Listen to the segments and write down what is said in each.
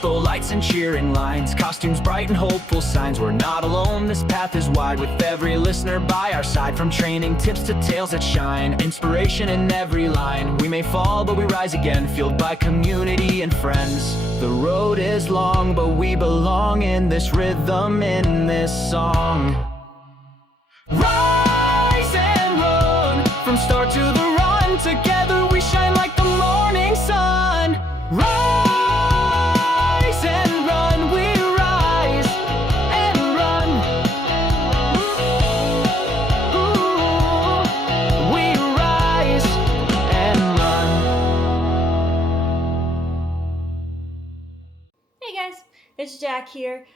disco lights and cheering lines, costumes bright and hopeful signs. We're not alone, this path is wide, with every listener by our side. From training tips to tales that shine, inspiration in every line. We may fall, but we rise again, fueled by community and friends. The road is long, but we belong in this rhythm, in this song. Rise and run, from start to the run. Together we shine like the morning sun. Rise and run, we rise and run. Ooh, we rise and run. Hey guys, it's Jack here.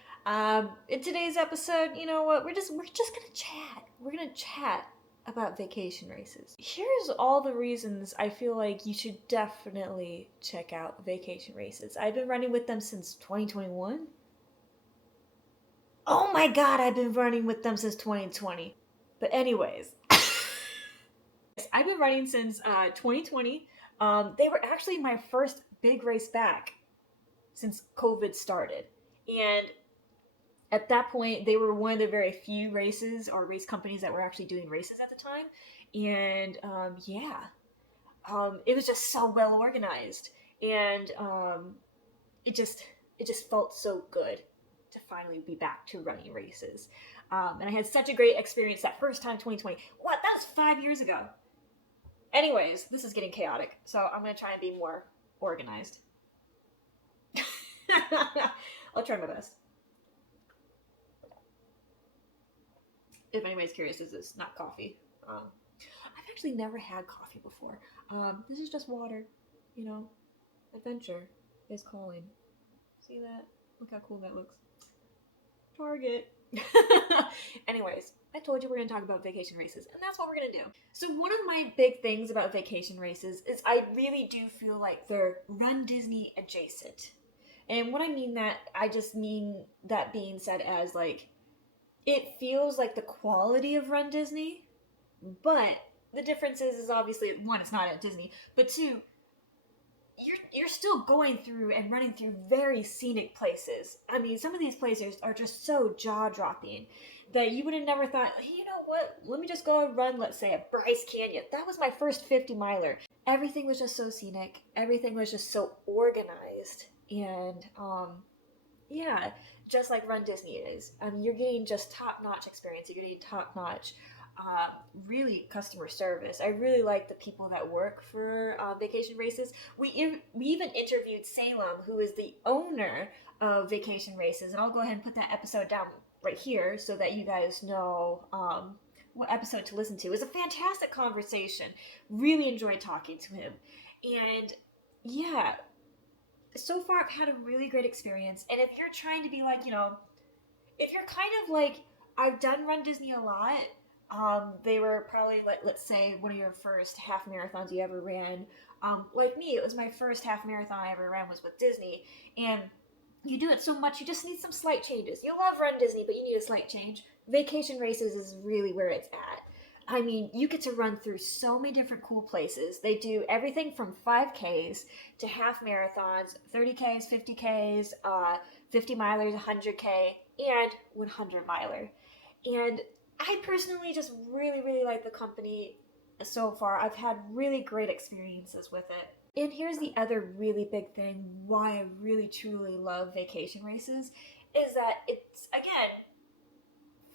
In today's episode, you know what? We're just gonna chat. We're gonna chat about vacation races. Here's all the reasons I feel like you should definitely check out vacation races. I've been running with them since 2021. Oh my god, I've been running with them since 2020. But anyways, I've been running since 2020. They were actually my first big race back since COVID started. And at that point, they were one of the very few races or race companies that were actually doing races at the time. And it was just so well organized. And it just felt so good to finally be back to running races. And I had such a great experience that first time, 2020. What? That was 5 years ago. Anyways, this is getting chaotic. So I'm going to try and be more organized. I'll try my best. If anybody's curious, this is not coffee. I've actually never had coffee before. This is just water, you know. Adventure is calling. See that? Look how cool that looks. Target. Anyways, I told you we're going to talk about vacation races, and that's what we're going to do. So one of my big things about vacation races is I really do feel like they're Run Disney adjacent. And what I mean that, I just mean that being said as like, it feels like the quality of Run Disney, but the difference is obviously, one, it's not at Disney, but two, you're still going through and running through very scenic places. I mean, some of these places are just so jaw-dropping that you would have never thought, hey, you know what, let me just go and run, let's say, a Bryce Canyon. That was my first 50-miler. Everything was just so scenic. Everything was just so organized. And, just like Run Disney is. You're getting just top-notch experience. You're getting top-notch, really customer service. I really like the people that work for vacation races. We even interviewed Salem, who is the owner of Vacation Races, and I'll go ahead and put that episode down right here so that you guys know what episode to listen to. It was a fantastic conversation. Really enjoyed talking to him. And yeah, so far I've had a really great experience. And if you're trying to be like, you know, if you're kind of like, I've done Run Disney a lot, they were probably, like, let's say one of your first half marathons you ever ran. Like me, it was my first half marathon I ever ran was with Disney. And you do it so much, you just need some slight changes. You love Run Disney, but you need a slight change. Vacation Races is really where it's at. I mean, you get to run through so many different cool places. They do everything from 5Ks to half marathons, 30Ks, 50Ks, 50 milers, 100K, and 100 miler. And I personally just really, really like the company so far. I've had really great experiences with it. And here's the other really big thing why I really, truly love Vacation Races is that it's, again,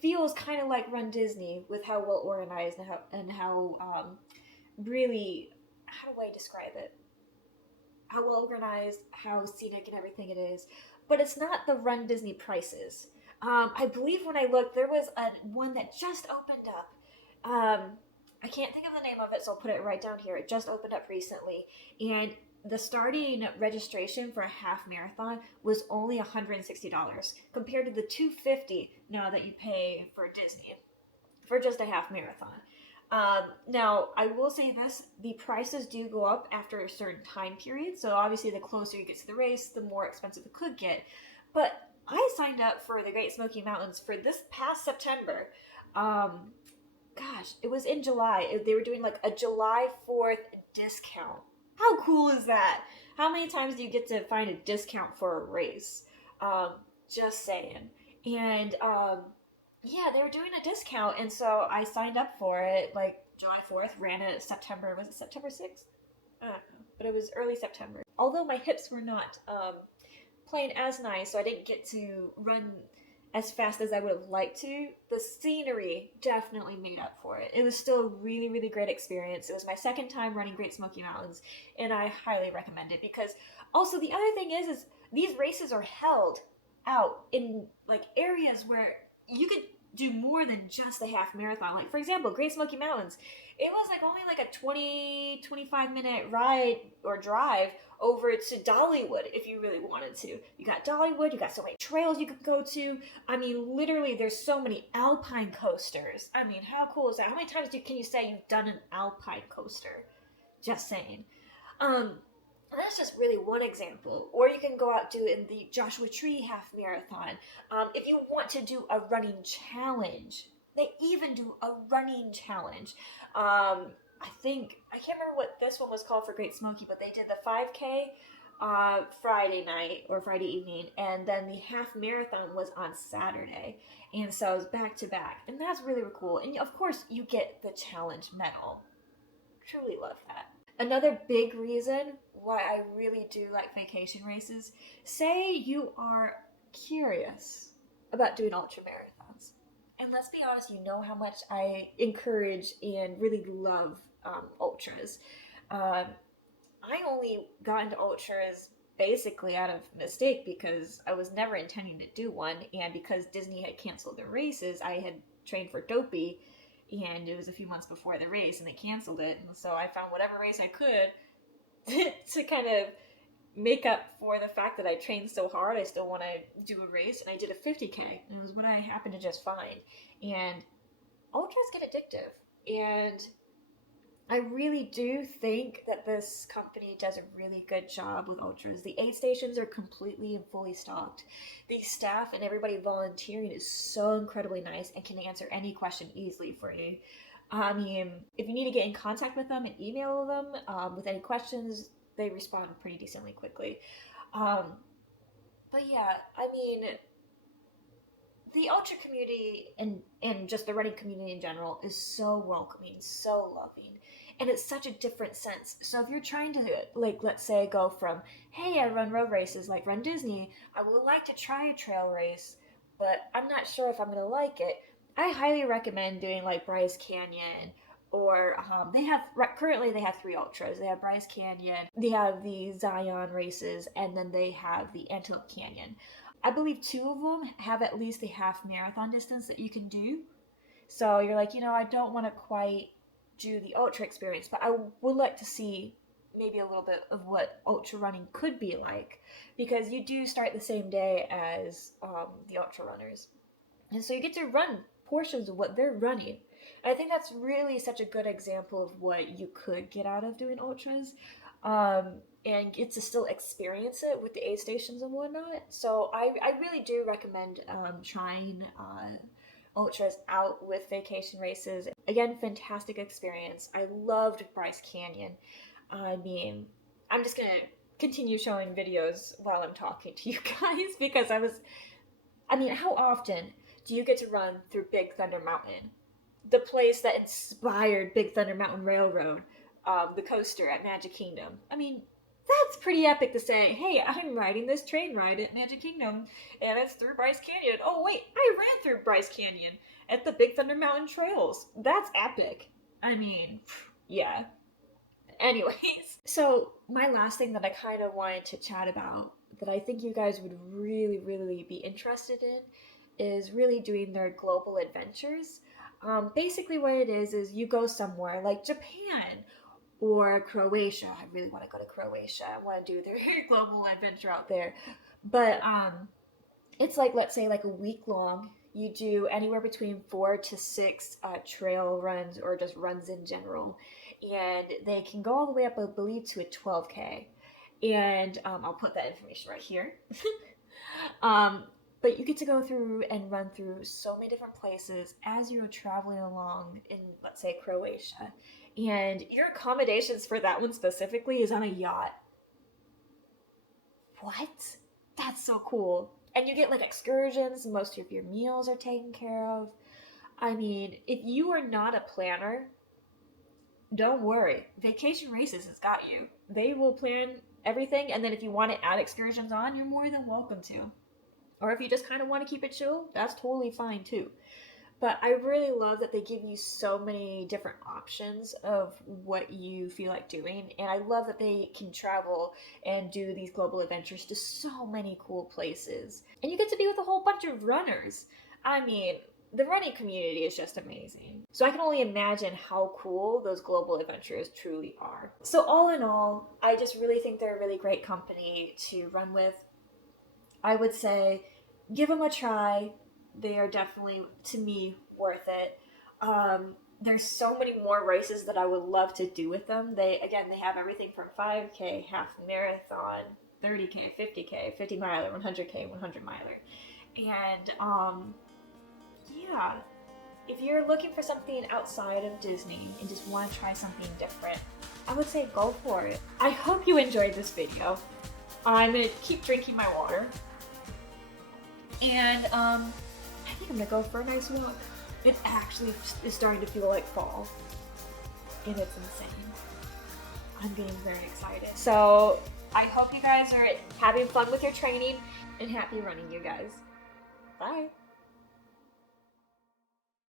feels kind of like Run Disney with how well organized and how really, how do I describe it? How well organized, how scenic and everything it is. But it's not the Run Disney prices. I believe when I looked, there was one that just opened up. I can't think of the name of it, so I'll put it right down here. It just opened up recently. And the starting registration for a half marathon was only $160 compared to the $250 now that you pay for Disney for just a half marathon. Now, I will say this, the prices do go up after a certain time period. So obviously the closer you get to the race, the more expensive it could get. But I signed up for the Great Smoky Mountains for this past September. It was in July. They were doing like a July 4th discount. How cool is that? How many times do you get to find a discount for a race? Just saying. And yeah, they were doing a discount, and so I signed up for it like July 4th, ran it September, was it September 6th? I don't know, but it was early September. Although my hips were not playing as nice, so I didn't get to run as fast as I would have liked to, the scenery definitely made up for it. It was still a really, really great experience. It was my second time running Great Smoky Mountains, and I highly recommend it because also the other thing is these races are held out in like areas where you could do more than just the half marathon. Like for example, Great Smoky Mountains, it was like only like a 25 minute ride or drive over to Dollywood if you really wanted to. You got Dollywood, you got so many trails you could go to. I mean, literally, there's so many alpine coasters. I mean, how cool is that? How many times can you say you've done an alpine coaster? Just saying. That's just really one example. Or you can go out do in the Joshua Tree half marathon. If you want to do a running challenge, they even do a running challenge. I can't remember what this one was called for Great Smoky, but they did the 5K Friday night or Friday evening, and then the half marathon was on Saturday. And so it was back to back. And that's really, really cool. And of course, you get the challenge medal. Truly love that. Another big reason why I really do like vacation races, say you are curious about doing ultra marathons. And let's be honest, you know how much I encourage and really love ultras. I only got into ultras basically out of mistake because I was never intending to do one, and because Disney had canceled the races, I had trained for Dopey, and it was a few months before the race, and they canceled it, and so I found whatever race I could to kind of make up for the fact that I trained so hard. I still want to do a race, and I did a 50K, and it was what I happened to just find. And ultras get addictive, and I really do think that this company does a really good job with ultras. The aid stations are completely and fully stocked. The staff and everybody volunteering is so incredibly nice and can answer any question easily for you. I mean, if you need to get in contact with them and email them with any questions, they respond pretty decently quickly. But yeah, I mean, the ultra community and just the running community in general is so welcoming, so loving, and it's such a different sense. So if you're trying to, like, let's say go from, hey, I run road races like Run Disney, I would like to try a trail race, but I'm not sure if I'm going to like it, I highly recommend doing like Bryce Canyon, or currently they have 3 ultras. They have Bryce Canyon, they have the Zion races, and then they have the Antelope Canyon. I believe 2 of them have at least the half marathon distance that you can do. So you're like, I don't want to quite do the ultra experience, but I would like to see maybe a little bit of what ultra running could be like, because you do start the same day as the ultra runners. And so you get to run portions of what they're running. And I think that's really such a good example of what you could get out of doing ultras. And get to still experience it with the aid stations and whatnot. So I really do recommend trying ultras out with vacation races. Again, fantastic experience. I loved Bryce Canyon. I mean, I'm just going to continue showing videos while I'm talking to you guys because how often do you get to run through Big Thunder Mountain? The place that inspired Big Thunder Mountain Railroad, the coaster at Magic Kingdom. I mean, that's pretty epic to say, hey, I'm riding this train ride at Magic Kingdom, and it's through Bryce Canyon. Oh, wait, I ran through Bryce Canyon at the Big Thunder Mountain Trails. That's epic. I mean, yeah. Anyways, so my last thing that I kind of wanted to chat about that I think you guys would really, really be interested in is really doing their global adventures. Basically what it is you go somewhere like Japan or Croatia. I really want to go to Croatia. I want to do their global adventure out there. But it's like, let's say like a week long. You do anywhere between 4 to 6 trail runs or just runs in general. And they can go all the way up, I believe, to a 12K. And I'll put that information right here. But you get to go through and run through so many different places as you're traveling along in, let's say, Croatia. And your accommodations for that one specifically is on a yacht. what? That's so cool. And you get like excursions, most of your meals are taken care of. I mean, if you are not a planner, don't worry. Vacation Races has got you. They will plan everything, and then if you want to add excursions on, you're more than welcome to. Or if you just kind of want to keep it chill, that's totally fine too. But I really love that they give you so many different options of what you feel like doing. And I love that they can travel and do these global adventures to so many cool places. And you get to be with a whole bunch of runners. I mean, the running community is just amazing. So I can only imagine how cool those global adventures truly are. So all in all, I just really think they're a really great company to run with. I would say give them a try. They are definitely, to me, worth it. There's so many more races that I would love to do with them. They have everything from 5K, half marathon, 30K, 50K, 50 miler, 100K, 100 miler. And yeah, if you're looking for something outside of Disney and just want to try something different, I would say go for it. I hope you enjoyed this video. I'm going to keep drinking my water. And I think I'm going to go for a nice walk. It actually is starting to feel like fall. And it's insane. I'm getting very excited. So I hope you guys are having fun with your training and happy running, you guys. Bye.